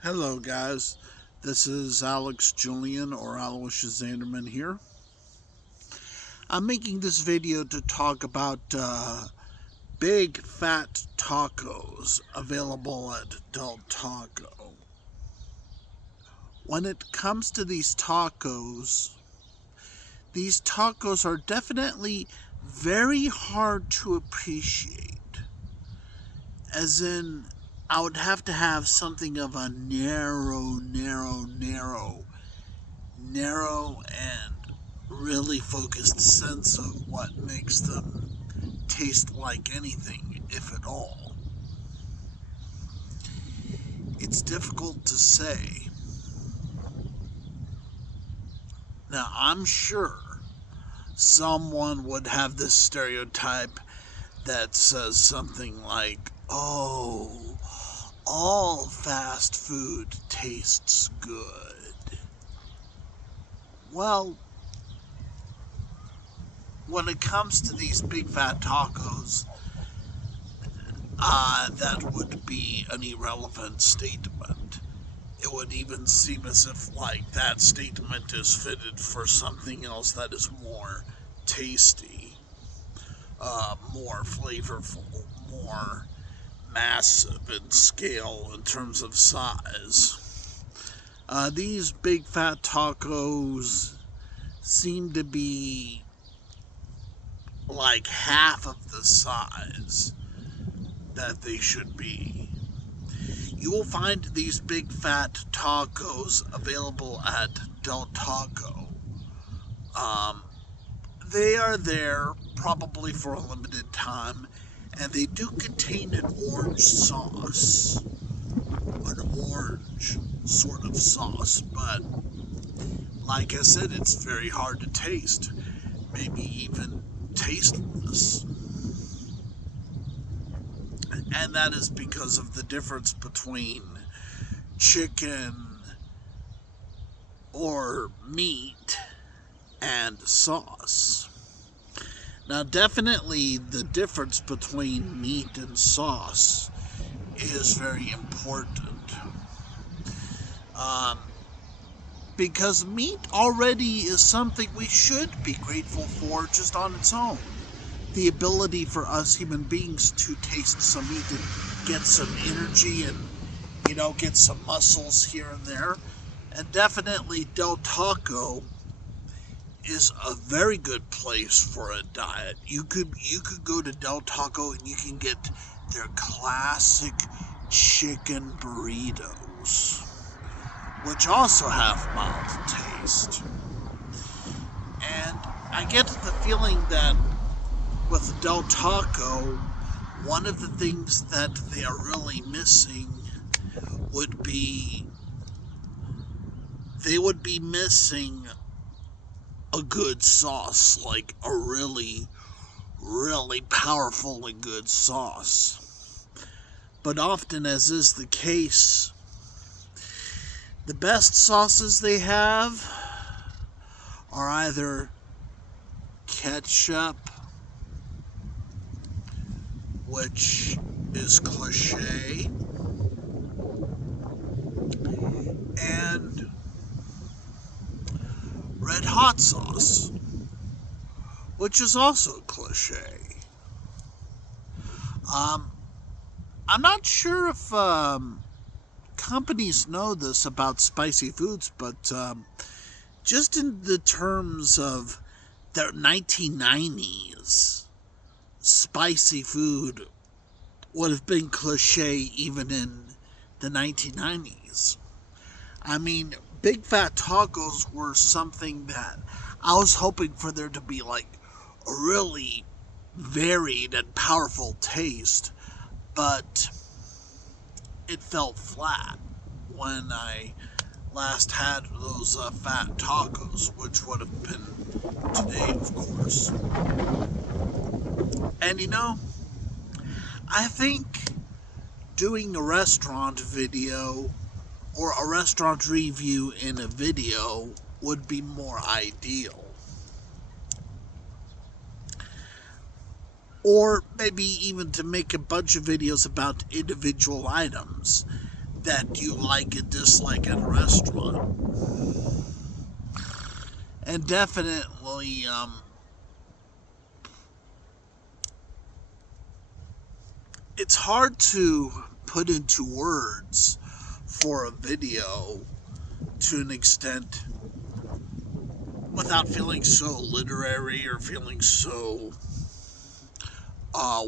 Hello, guys. This is Alex Julian or Aloysius Zanderman here. I'm making this video to talk about big fat tacos available at Del Taco. When it comes to these tacos are definitely very hard to appreciate. As in, I would have to have something of a narrow and really focused sense of what makes them taste like anything, if at all. It's difficult to say. Now, I'm sure someone would have this stereotype that says something like, oh, all fast food tastes good. Well, when it comes to these big fat tacos, that would be an irrelevant statement. It would even seem as if, like, that statement is fitted for something else that is more tasty, more flavorful, more massive in scale in terms of size. These big fat tacos seem to be like half of the size that they should be. You will find these big fat tacos available at Del Taco. Um, they are there probably for a limited time, and they do contain an orange sauce. An orange sort of sauce, but like I said, it's very hard to taste. Maybe even tasteless. And that is because of the difference between chicken or meat and sauce. Now, definitely the difference between meat and sauce is very important. Um, because meat already is something we should be grateful for just on its own. The ability for us human beings to taste some meat and get some energy and, get some muscles here and there. And definitely Del Taco is a very good place for a diet. You could go to Del Taco and you can get their classic chicken burritos, which also have mild taste. And I get the feeling that with Del Taco, one of the things that they are really missing would be they would be missing a good sauce, like a really powerful and good sauce. But often, as is the case, the best sauces they have are either ketchup, which is cliche, and red hot sauce, which is also cliche. Um, I'm not sure if companies know this about spicy foods, but just in the terms of the 1990s, spicy food would have been cliche even in the 1990s. I mean, big fat tacos were something that I was hoping for there to be like a really varied and powerful taste, but it fell flat when I last had those fat tacos, which would have been today, of course. And I think doing a restaurant video or a restaurant review in a video would be more ideal. Or maybe even to make a bunch of videos about individual items. that you like and dislike at a restaurant. And definitely, it's hard to put into words for a video to an extent without feeling so literary or feeling so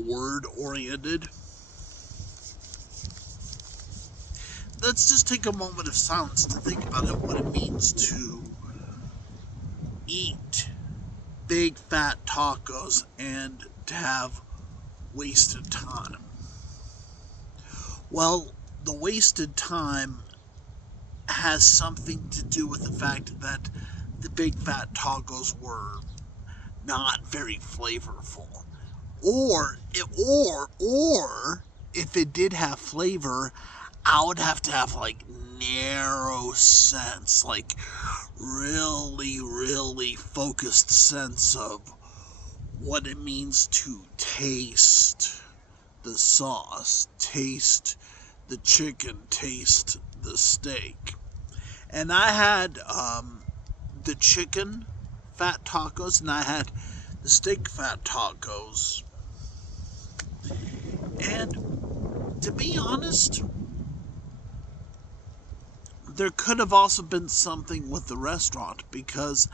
word oriented. Let's just take a moment of silence to think about it, what it means to eat big fat tacos and to have wasted time. Well, the wasted time has something to do with the fact that the big fat tacos were not very flavorful. Or if it did have flavor, I would have to have like narrow sense, like really focused sense of what it means to taste the sauce, taste the chicken, taste the steak. And I had the chicken fat tacos and I had the steak fat tacos. And to be honest, there could have also been something with the restaurant because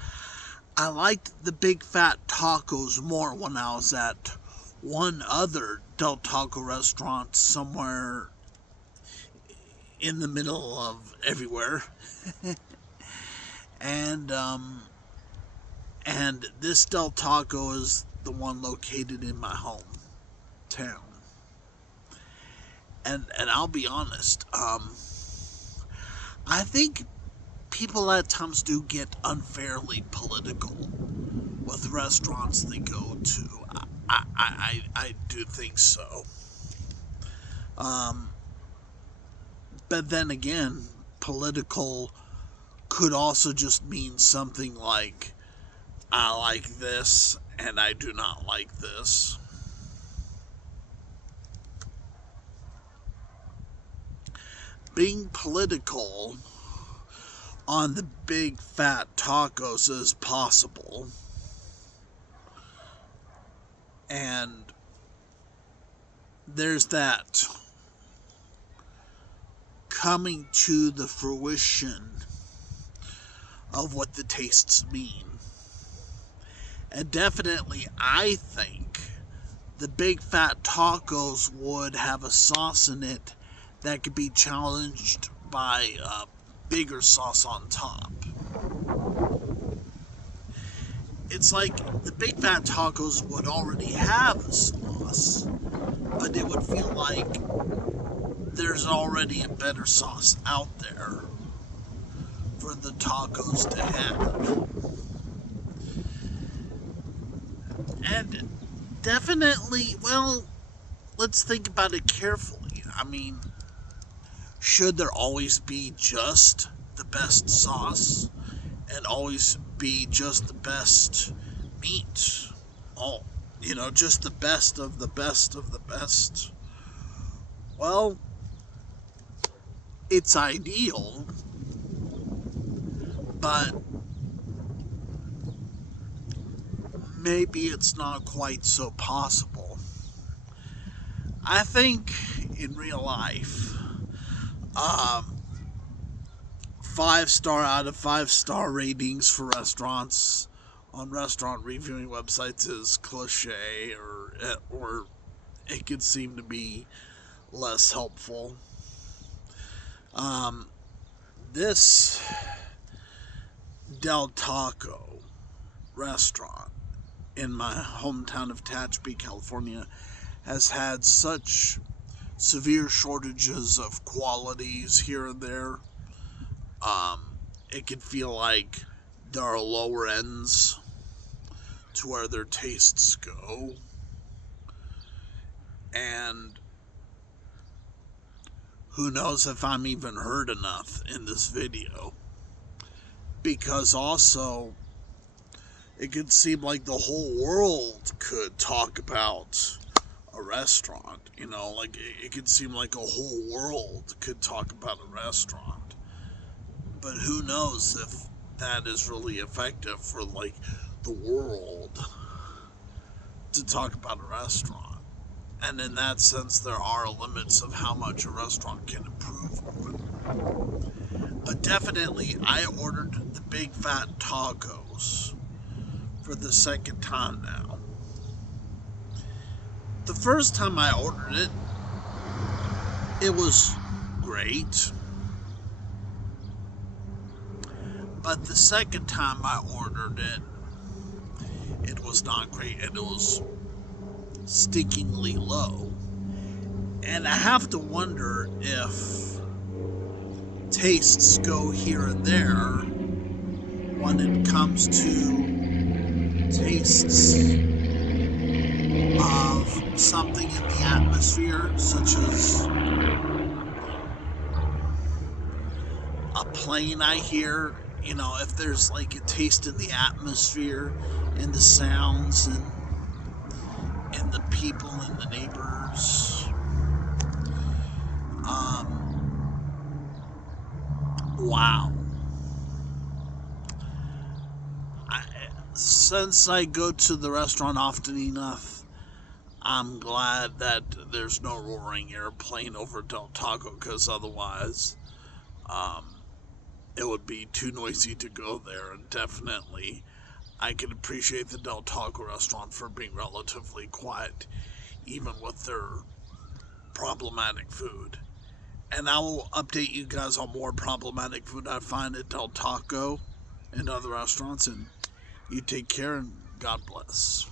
I liked the big fat tacos more when I was at one other Del Taco restaurant somewhere in the middle of everywhere. and this Del Taco is the one located in my hometown. And I'll be honest, I think people at times do get unfairly political with restaurants they go to. I do think so. But then again, political could also just mean something like, I like this and I do not like this. Being political on the big fat tacos is possible. And there's that coming to the fruition of what the tastes mean. And definitely, I think the big fat tacos would have a sauce in it that could be challenged by bigger sauce on top. It's like the big fat tacos would already have a sauce, but it would feel like there's already a better sauce out there for the tacos to have. And definitely, well, let's think about it carefully. I mean, should there always be just the best sauce and always be just the best meat? Oh, just the best of the best of the best. Well, it's ideal, but maybe it's not quite so possible. I think in real life, 5-star out of 5-star ratings for restaurants on restaurant reviewing websites is cliche, or it could seem to be less helpful. This Del Taco restaurant in my hometown of Tehachapi, California, has had such severe shortages of qualities here and there. It could feel like there are lower ends to where their tastes go. And who knows if I'm even heard enough in this video. Because also, it could seem like the whole world could talk about a restaurant. You know, like it could seem like a whole world could talk about a restaurant. But who knows if that is really effective for like the world to talk about a restaurant. And in that sense, there are limits of how much a restaurant can improve on. But definitely, I ordered the big fat tacos for the second time now. The first time I ordered it, it was great. But the second time I ordered it, it was not great and it was stinkingly low. And I have to wonder if tastes go here and there when it comes to tastes of something in the atmosphere, such as a plane I hear. You know, if there's like a taste in the atmosphere, in the sounds, and in the people and the neighbors. Wow. Since I go to the restaurant often enough, I'm glad that there's no roaring airplane over Del Taco, because otherwise, it would be too noisy to go there. And definitely, I can appreciate the Del Taco restaurant for being relatively quiet, even with their problematic food. And I will update you guys on more problematic food I find at Del Taco and other restaurants. And you take care and God bless.